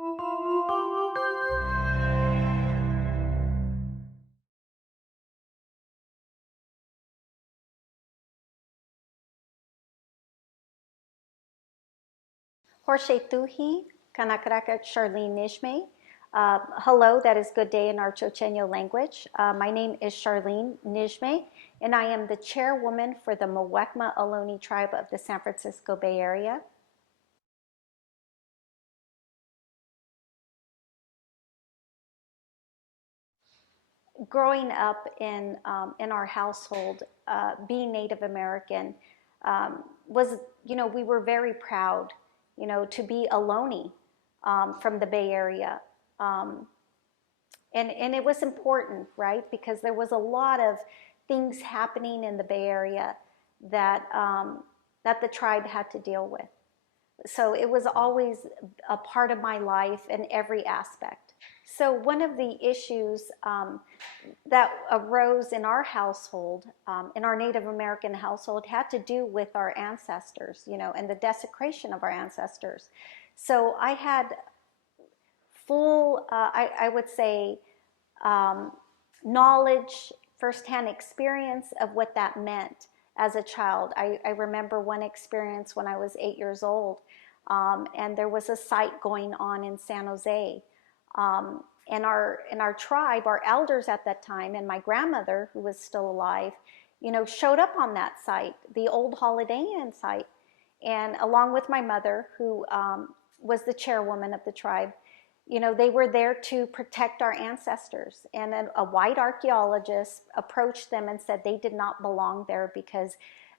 Horshe Tuhi, Kanakaraka Charlene Nijme. Hello, that is good day in our Chochenyo language. My name is Charlene Nijme, and I am the chairwoman for the Muwekma Ohlone Tribe of the San Francisco Bay Area. Growing up in our household, being Native American was, we were very proud, to be Ohlone from the Bay Area. And it was important, right? Because there was a lot of things happening in the Bay Area that, that the tribe had to deal with. So it was always a part of my life in every aspect. So one of the issues that arose in our household, in our Native American household, had to do with our ancestors, and the desecration of our ancestors. So I had full, I would say, knowledge, firsthand experience of what that meant as a child. I remember one experience when I was 8 years old, and there was a site going on in San Jose. And our tribe, our elders at that time, and my grandmother, who was still alive, showed up on that site, the old Holiday Inn site. And along with my mother, who was the chairwoman of the tribe, they were there to protect our ancestors. And a white archaeologist approached them and said they did not belong there because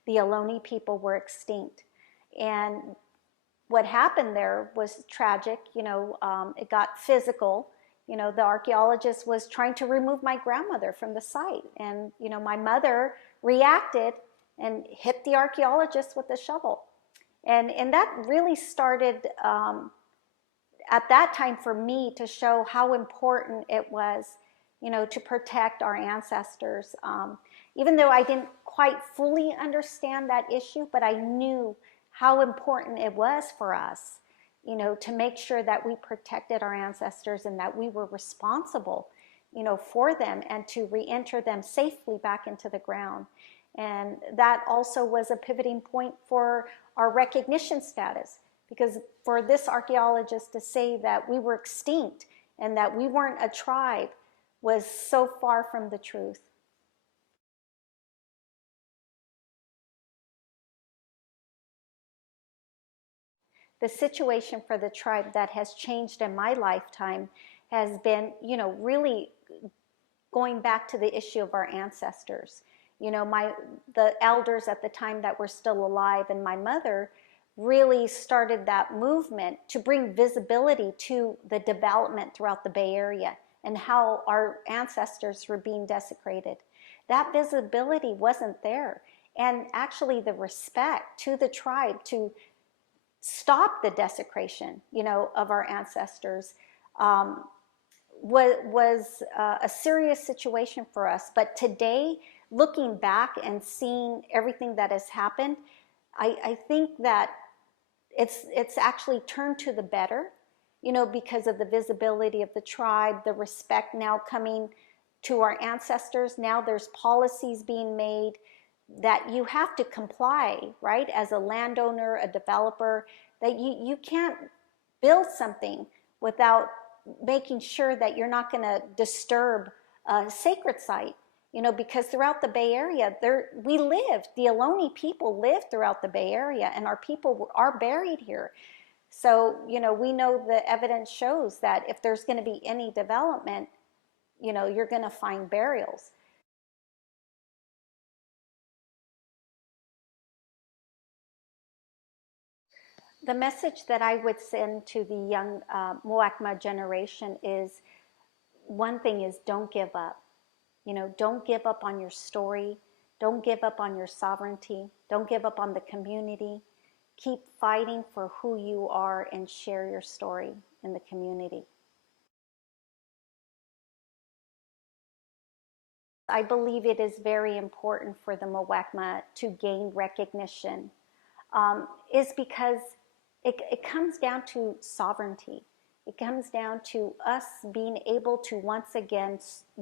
the Ohlone people were extinct. And what happened there was tragic. It got physical. The archaeologist was trying to remove my grandmother from the site. And, my mother reacted and hit the archaeologist with a shovel. And that really started at that time for me to show how important it was, to protect our ancestors. Even though I didn't quite fully understand that issue, but I knew how important it was for us, to make sure that we protected our ancestors and that we were responsible, for them and to re-enter them safely back into the ground. And that also was a pivoting point for our recognition status, because for this archaeologist to say that we were extinct and that we weren't a tribe was so far from the truth. The situation for the tribe that has changed in my lifetime has been, really going back to the issue of our ancestors. The elders at the time that were still alive and my mother really started that movement to bring visibility to the development throughout the Bay Area and how our ancestors were being desecrated. That visibility wasn't there. And actually the respect to the tribe to stop the desecration, of our ancestors was a serious situation for us. But today, looking back and seeing everything that has happened, I think that it's actually turned to the better, because of the visibility of the tribe, the respect now coming to our ancestors. Now there's policies being made that you have to comply, right? As a landowner, a developer, that you can't build something without making sure that you're not going to disturb a sacred site, because throughout the Bay Area, we live, the Ohlone people live throughout the Bay Area, and our people are buried here. So, we know the evidence shows that if there's going to be any development, you're going to find burials. The message that I would send to the young Muwekma generation is, one thing is, don't give up. Don't give up on your story. Don't give up on your sovereignty. Don't give up on the community. Keep fighting for who you are and share your story in the community. I believe it is very important for the Muwekma to gain recognition, is because it comes down to sovereignty. It comes down to us being able to once again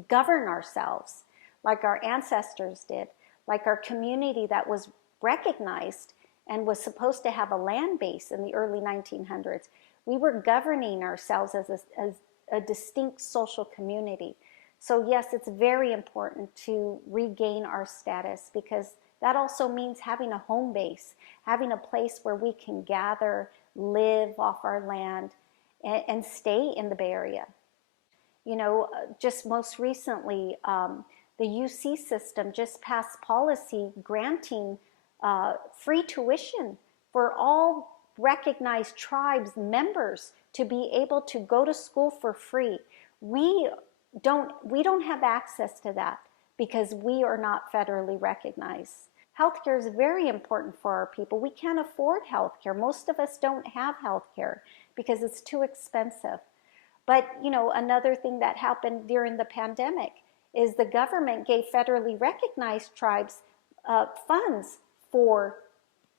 govern ourselves like our ancestors did, like our community that was recognized and was supposed to have a land base in the early 1900s. We were governing ourselves as a distinct social community. So yes, it's very important to regain our status, because that also means having a home base, having a place where we can gather, live off our land, and stay in the Bay Area. You know, just most recently, the UC system just passed policy granting free tuition for all recognized tribes members to be able to go to school for free. We don't have access to that because we are not federally recognized. Healthcare is very important for our people. We can't afford healthcare. Most of us don't have healthcare because it's too expensive. But, you know, another thing that happened during the pandemic is the government gave federally recognized tribes funds for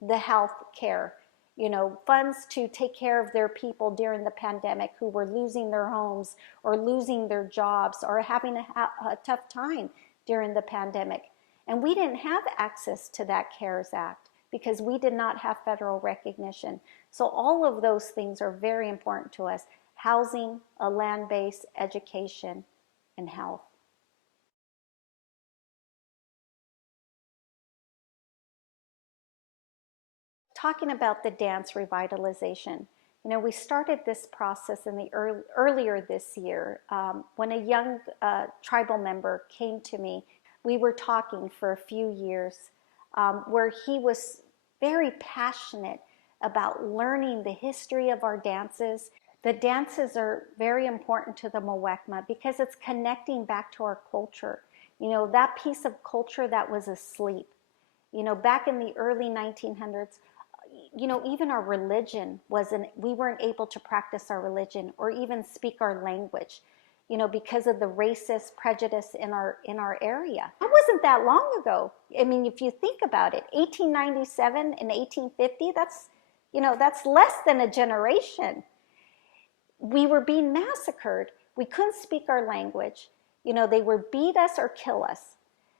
the health care, you know, funds to take care of their people during the pandemic who were losing their homes or losing their jobs or having a tough time during the pandemic. And we didn't have access to that CARES Act because we did not have federal recognition. So all of those things are very important to us: housing, a land base, education, and health. Talking about the dance revitalization, you know, we started this process in the earlier this year when a young tribal member came to me. We were talking for a few years where he was very passionate about learning the history of our dances. The dances are very important to the Muwekma because it's connecting back to our culture. You know, that piece of culture that was asleep. You know, back in the early 1900s, you know, even our religion we weren't able to practice our religion or even speak our language, you know, because of the racist prejudice in our area. That wasn't that long ago. I mean, if you think about it, 1897 and 1850, that's, you know, that's less than a generation. We were being massacred. We couldn't speak our language. You know, they would beat us or kill us.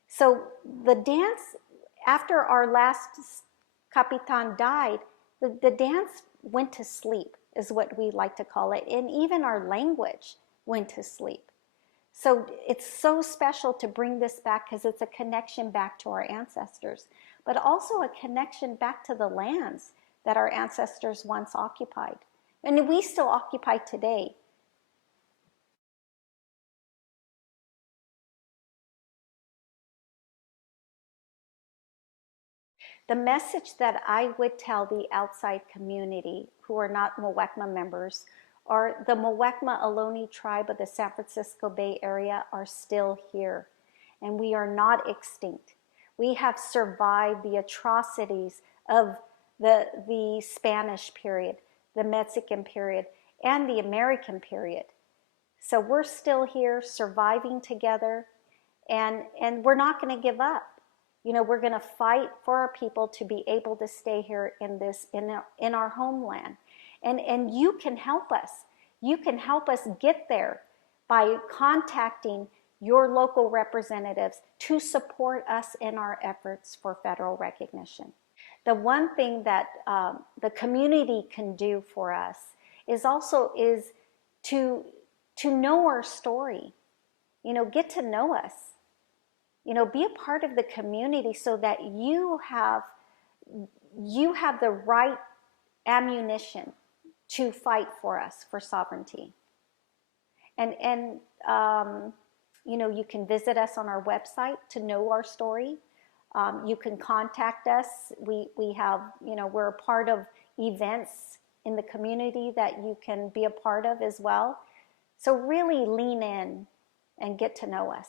So the dance, after our last Capitan died, the dance went to sleep, is what we like to call it. And even our language went to sleep. So it's so special to bring this back because it's a connection back to our ancestors, but also a connection back to the lands that our ancestors once occupied. And we still occupy today. The message that I would tell the outside community who are not Muwekma members are the Muwekma Ohlone Tribe of the San Francisco Bay Area are still here, and we are not extinct. We have survived the atrocities of the Spanish period, the Mexican period, and the American period. So we're still here surviving together, and we're not going to give up. You know, we're going to fight for our people to be able to stay here in our homeland. And you can help us. You can help us get there by contacting your local representatives to support us in our efforts for federal recognition. The one thing that the community can do for us is to know our story. You know, get to know us. You know, be a part of the community so that you have the right ammunition to fight for us for sovereignty. And you know, you can visit us on our website to know our story. You can contact us. We have, you know, we're a part of events in the community that you can be a part of as well. So really lean in and get to know us.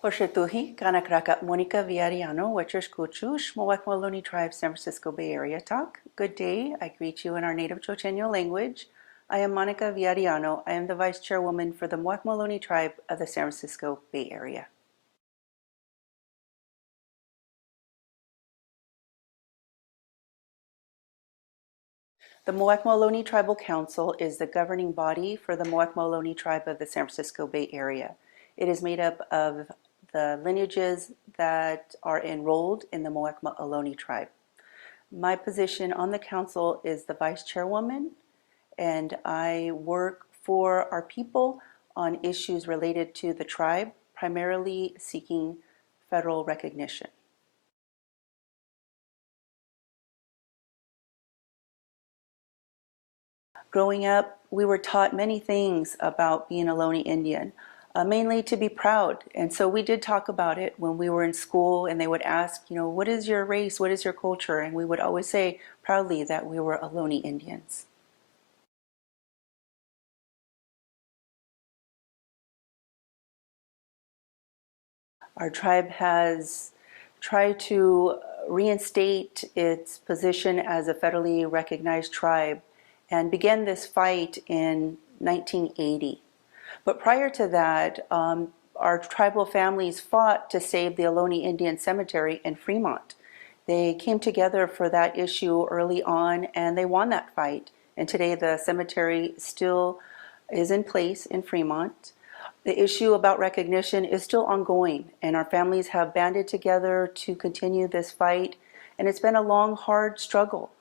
Hoshituhi, Kanakraka Monica Viariano, Wetchers Kuchush, Muwekma Ohlone Tribe, San Francisco Bay Area Talk. Good day. I greet you in our native Chochenyo language. I am Monica Viariano. I am the Vice Chairwoman for the Muwekma Ohlone Tribe of the San Francisco Bay Area. The Muwekma Ohlone Tribal Council is the governing body for the Muwekma Ohlone Tribe of the San Francisco Bay Area. It is made up of the lineages that are enrolled in the Muwekma Ohlone Tribe. My position on the council is the vice chairwoman, and I work for our people on issues related to the tribe, primarily seeking federal recognition. Growing up, we were taught many things about being a Ohlone Indian, mainly to be proud. And so we did talk about it when we were in school, and they would ask, what is your race? What is your culture? And we would always say proudly that we were Ohlone Indians. Our tribe has tried to reinstate its position as a federally recognized tribe and began this fight in 1980. But prior to that, our tribal families fought to save the Ohlone Indian Cemetery in Fremont. They came together for that issue early on, and they won that fight. And today the cemetery still is in place in Fremont. The issue about recognition is still ongoing, and our families have banded together to continue this fight, and it's been a long, hard struggle.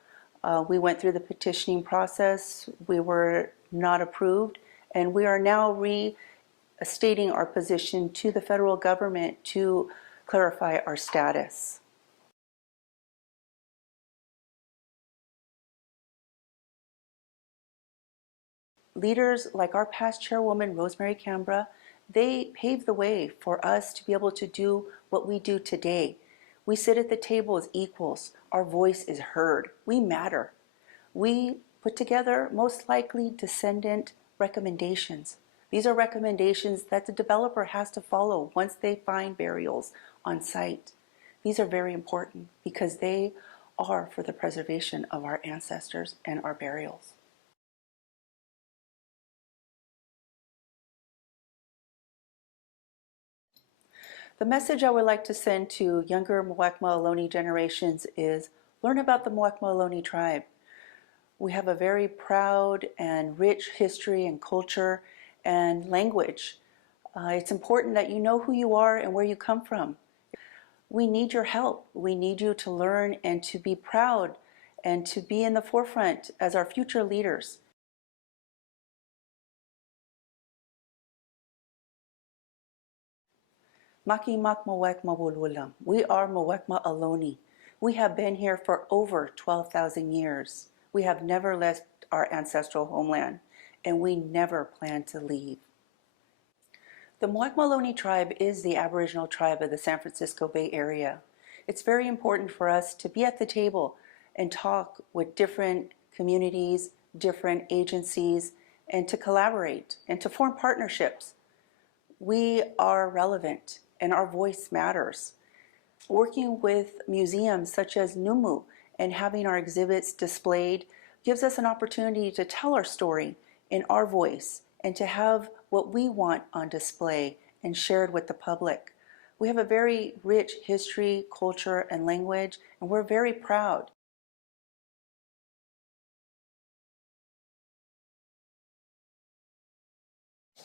We went through the petitioning process. We were not approved, and we are now restating our position to the federal government to clarify our status. Leaders like our past chairwoman, Rosemary Cambra, they paved the way for us to be able to do what we do today. We sit at the table as equals. Our voice is heard. We matter. We put together most likely descendant recommendations. These are recommendations that the developer has to follow once they find burials on site. These are very important because they are for the preservation of our ancestors and our burials. The message I would like to send to younger Muwekma Ohlone generations is learn about the Muwekma Ohlone Tribe. We have a very proud and rich history and culture and language. It's important that you know who you are and where you come from. We need your help. We need you to learn and to be proud and to be in the forefront as our future leaders. Maki mak Muwekma Wululam. We are Muwekma Ohlone. We have been here for over 12,000 years. We have never left our ancestral homeland, and we never plan to leave. The Muwekma Ohlone Tribe is the aboriginal tribe of the San Francisco Bay Area. It's very important for us to be at the table and talk with different communities, different agencies, and to collaborate and to form partnerships. We are relevant and our voice matters. Working with museums such as NUMU and having our exhibits displayed gives us an opportunity to tell our story in our voice and to have what we want on display and shared with the public. We have a very rich history, culture, and language, and we're very proud.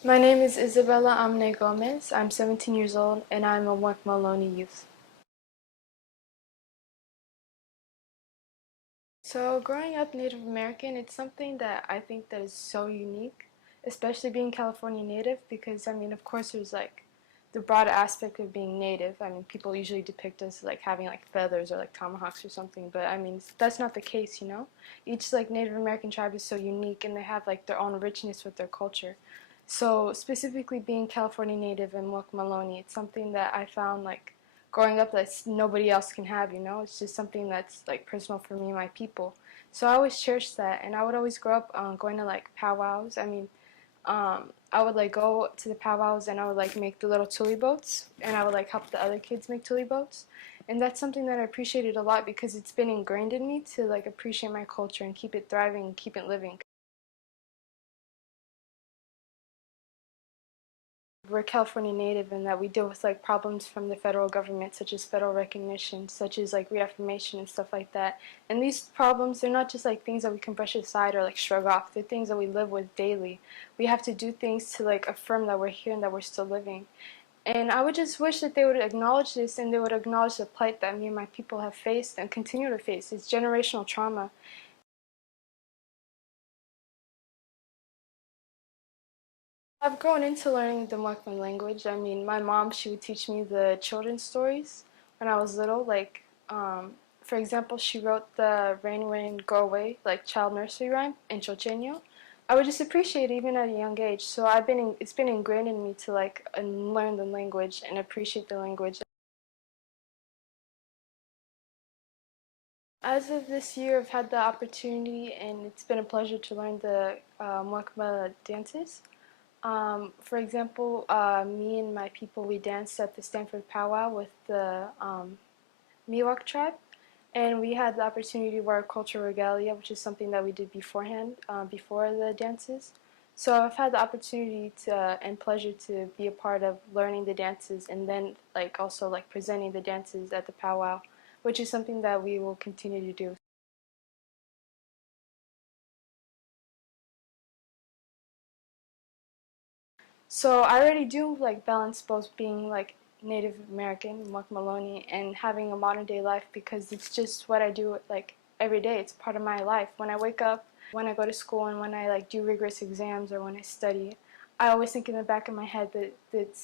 My name is Isabella Amne Gomez. I'm 17 years old and I'm a Muwekma Ohlone youth. So growing up Native American, it's something that I think that is so unique, especially being California Native, because of course there's like the broad aspect of being Native. People usually depict us like having like feathers or like tomahawks or something, but that's not the case, Each like Native American tribe is so unique and they have like their own richness with their culture. So specifically being California Native and Muwekma Ohlone, it's something that I found like growing up that nobody else can have, It's just something that's like personal for me and my people. So I always cherished that, and I would always grow up going to like powwows. I would like go to the powwows and I would like make the little tule boats, and I would like help the other kids make tule boats. And that's something that I appreciated a lot because it's been ingrained in me to like appreciate my culture and keep it thriving and keep it living. We're California native and that we deal with like problems from the federal government, such as federal recognition, such as like reaffirmation and stuff like that. And these problems, they're not just like things that we can brush aside or like shrug off. They're things that we live with daily. We have to do things to like affirm that we're here and that we're still living. And I would just wish that they would acknowledge this and they would acknowledge the plight that me and my people have faced and continue to face. It's generational trauma. I've grown into learning the Muwekma language. I mean, my mom, she would teach me the children's stories when I was little. Like, for example, she wrote the Rain, Wind, Go Away, like child nursery rhyme in Chocheño. I would just appreciate it even at a young age. So it's been ingrained in me to like learn the language and appreciate the language. As of this year, I've had the opportunity and it's been a pleasure to learn the Muwekma dances. For example, me and my people, we danced at the Stanford powwow with the Miwok tribe, and we had the opportunity to wear cultural regalia, which is something that we did beforehand, before the dances. So I've had the opportunity to and pleasure to be a part of learning the dances and then like also like presenting the dances at the powwow, which is something that we will continue to do. So I already do like balance both being like Native American, Muwekma Ohlone, and having a modern day life because it's just what I do like every day. It's part of my life. When I wake up, when I go to school, and when I like do rigorous exams or when I study, I always think in the back of my head that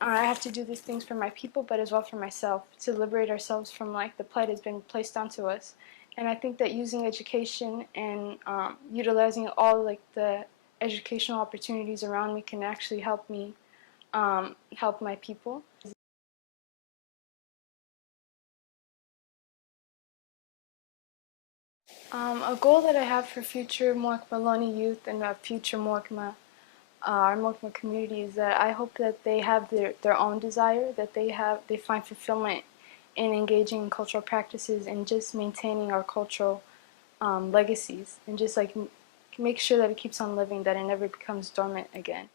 I have to do these things for my people, but as well for myself to liberate ourselves from like the plight has been placed onto us. And I think that using education and utilizing all like the educational opportunities around me can actually help me help my people. A goal that I have for future Muwekma Ohlone youth and future our Muwekma community is that I hope that they have their own desire, that they find fulfillment in engaging in cultural practices and just maintaining our cultural legacies and just like make sure that it keeps on living, that it never becomes dormant again.